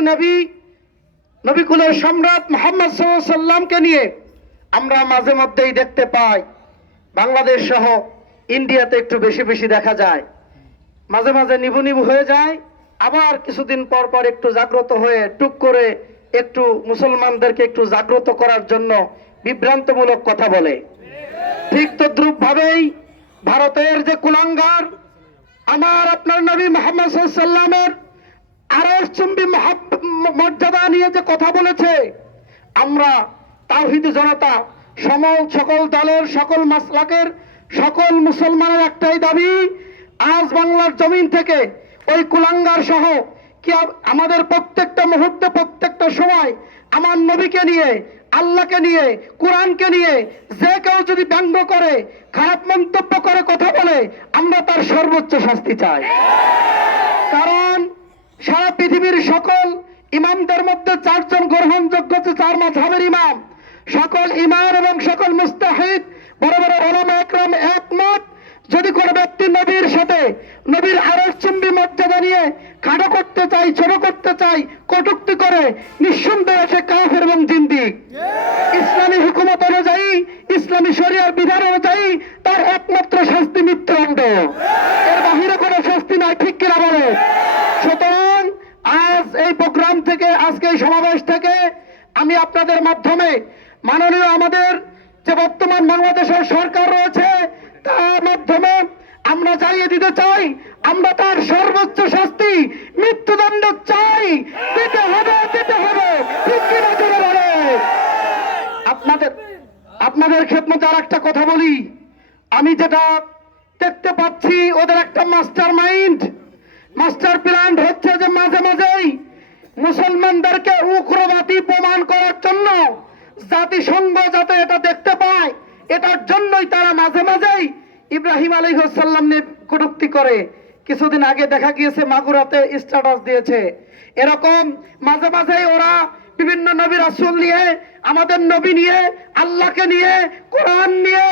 নবী নবিকুলের সম্রাট মোহাম্মদ সাল্লামকে নিয়ে আমরা মাঝে মধ্যেই দেখতে পাই। বাংলাদেশ সহ ইন্ডিয়াতে একটু বেশি বেশি দেখা যায়। মাঝে মাঝে নিবু নিবু হয়ে যায়। আবার কিছুদিন পর পর একটু জাগ্রত হয়ে টুক করে একটু মুসলমানদেরকে একটু জাগ্রত করার জন্য বিভ্রান্তমূলক কথা বলে। ঠিক তদ্রুপ ভাবেই ভারতের যে কুলাঙ্গার, আমার আপনার নবী মোহাম্মদ সাল্লামের আরস চুম্বি মহাব- মর্যাদা নিয়ে যে কথা বলেছে, আমরা তাওহিদ জনতা, সমল সকল দলের, সকল মাসলাকের, সকল মুসলমানের একটাই দাবি, আজ বাংলার জমিন থেকে ওই কুলাঙ্গার সহ কি আমাদের প্রত্যেকটা মুহূর্তে, প্রত্যেকটা সময় আমার নবীকে নিয়ে, আল্লাহকে নিয়ে, কোরআনকে নিয়ে যে কেউ যদি ব্যঙ্গ করে, খারাপ মন্তব্য করে, কথা বলে, আমরা তার সর্বোচ্চ শাস্তি চাই। কারণ সারা পৃথিবীর সকল ইমামদের মধ্যে চারজন গ্রহণযোগ্য যে চার মাঝাবের ইমাম, সকল ইমাম এবং সকল মুস্তাহিদ, বড় বড় ওলামা একরাম একমত, যদি কোনো ব্যক্তি নবীর সাথে নবীর আরস চুম্বি মর্যাদা নিয়ে খাটো করতে চাই ছোট করতে চাই কটুক্তি করে, নিঃসন্দেহে সে কাফের এবং জিন্দিক ইসলামী হুকুমত অনুযায়ী, ইসলামী শরিয়ার বিধান অনুযায়ী তার একমাত্র শাস্তি মৃত্যুদণ্ড। এর বাহিরে কোনো শাস্তি নাই, ঠিক কিনা বলে সুতরাং আজ এই প্রোগ্রাম থেকে আজকে এই সমাবেশ থেকে আমি আপনাদের মাধ্যমে মাননীয় আমাদের যে বর্তমান বাংলাদেশের সরকার রয়েছে, তার মাধ্যমে আমরা জানিয়ে দিতে চাই, আমরা তার সর্বোচ্চ শাস্তি মৃত্যুদণ্ড চাই। দিতে হবে দিতে হবে। আপনাদের আপনাদের খেদমতে আর একটা কথা বলি। আমি যেটা দেখতে পাচ্ছি, ওদের একটা মাস্টার মাইন্ড মাস্টার প্ল্যান হচ্ছে যে মাঝে মাঝেই মুসলমানদেরকে উগ্রবাদী প্রমাণ করার জন্য জাতিসংঘ যাতে এটা দেখতে পায়, এটার জন্যই তারা মাঝে মাঝেই ইব্রাহিম আলাইসাল্লাম নিয়ে কটুক্তি করে। কিছুদিন আগে দেখা গিয়েছে, মাগুরাতে স্ট্যাটাস দিয়েছে। এরকম মাঝে মাঝেই ওরা বিভিন্ন নবী রাসূল নিয়ে, আমাদের নবী নিয়ে, আল্লাহকে নিয়ে, কোরআন নিয়ে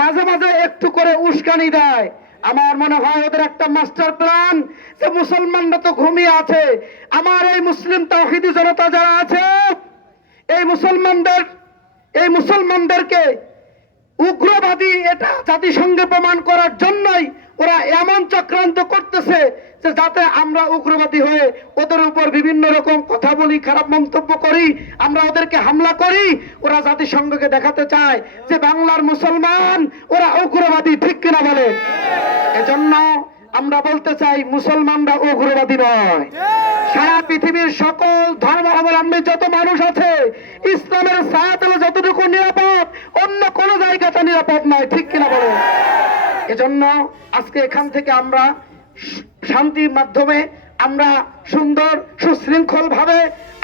মাঝে মাঝে একটু করে উস্কানি দেয়। আমার মনে হয় ওদের একটা মাস্টার প্ল্যান যে মুসলমানরা তো ঘুমিয়ে আছে। আমার এই মুসলিম তাহিদি জনতা যারা আছে, এই মুসলমানদের, এই মুসলমানদেরকে উগ্রবাদী এটা জাতিসংঘে প্রমাণ করার জন্যই ওরা এমন চক্রান্ত করতেছে যে যাতে আমরা উগ্রবাদী হয়ে ওদের উপর বিভিন্ন রকম কথা বলি, খারাপ মন্তব্য করি, আমরা ওদেরকে হামলা করি, ওরা জাতিসংঘকে দেখাতে চায় যে বাংলার মুসলমান ওরা উগ্রবাদী, ঠিক কিনা বলে? এজন্য আমরা বলতে চাই, মুসলমানরা উগ্রবাদী নয়। সারা পৃথিবীর সকল ধর্ম অবলম্বী যত মানুষ আছে, ইসলামের ছায়াতলে যতটুকু নিরাপদ, অন্য কোন জায়গাতে নিরাপদ নয়। ঠিক কিনা বলে? এজন্য আজকে এখান থেকে আমরা শান্তির মাধ্যমে আমরা সুন্দর সুশৃঙ্খল ভাবে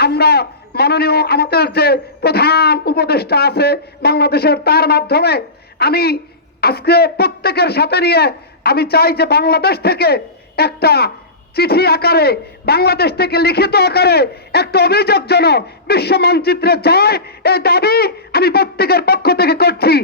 আমরা মাননীয় আমাদের যে প্রধান উপদেষ্টা আছে বাংলাদেশের, তার মাধ্যমে আমি আজকে প্রত্যেকের সাথে নিয়ে আমি চাই যে বাংলাদেশ থেকে একটা চিঠি আকারে, বাংলাদেশ থেকে লিখিত আকারে একটা অভিযোগ যেন বিশ্ব মানচিত্রে যায়, এই দাবি আমি প্রত্যেকের পক্ষ থেকে করছি।